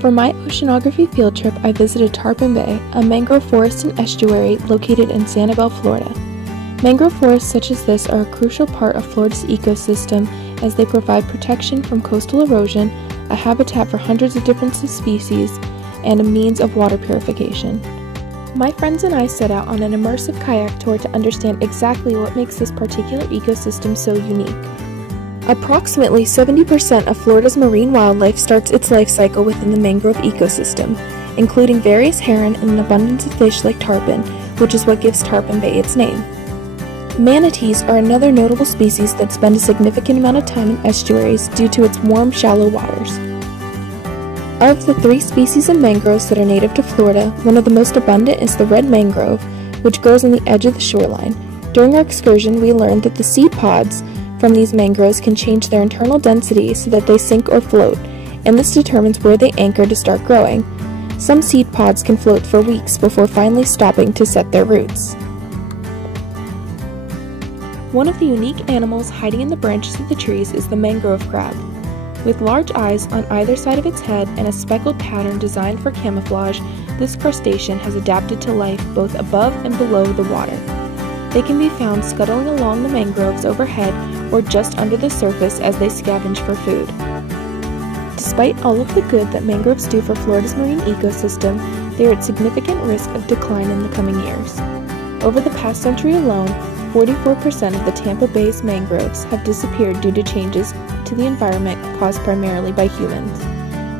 For my oceanography field trip, I visited Tarpon Bay, a mangrove forest and estuary located in Sanibel, Florida. Mangrove forests such as this are a crucial part of Florida's ecosystem as they provide protection from coastal erosion, a habitat for hundreds of different species, and a means of water purification. My friends and I set out on an immersive kayak tour to understand exactly what makes this particular ecosystem so unique. Approximately 70% of Florida's marine wildlife starts its life cycle within the mangrove ecosystem, including various herons and an abundance of fish like tarpon, which is what gives Tarpon Bay its name. Manatees are another notable species that spend a significant amount of time in estuaries due to its warm, shallow waters. Of the 3 species of mangroves that are native to Florida, one of the most abundant is the red mangrove, which grows on the edge of the shoreline. During our excursion, we learned that the seed pods from these mangroves can change their internal density so that they sink or float, and this determines where they anchor to start growing. Some seed pods can float for weeks before finally stopping to set their roots. One of the unique animals hiding in the branches of the trees is the mangrove crab. With large eyes on either side of its head and a speckled pattern designed for camouflage, this crustacean has adapted to life both above and below the water. They can be found scuttling along the mangroves overhead or just under the surface as they scavenge for food. Despite all of the good that mangroves do for Florida's marine ecosystem, they are at significant risk of decline in the coming years. Over the past century alone, 44% of the Tampa Bay's mangroves have disappeared due to changes to the environment caused primarily by humans.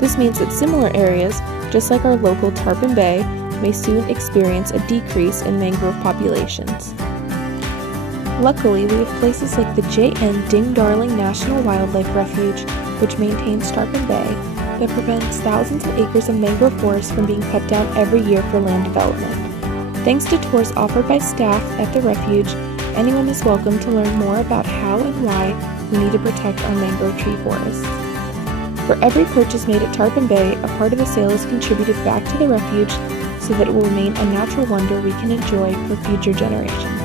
This means that similar areas, just like our local Tarpon Bay, may soon experience a decrease in mangrove populations. Luckily, we have places like the J.N. Ding Darling National Wildlife Refuge, which maintains Tarpon Bay, that prevents thousands of acres of mangrove forests from being cut down every year for land development. Thanks to tours offered by staff at the refuge, anyone is welcome to learn more about how and why we need to protect our mangrove tree forests. For every purchase made at Tarpon Bay, a part of the sale is contributed back to the refuge so that it will remain a natural wonder we can enjoy for future generations.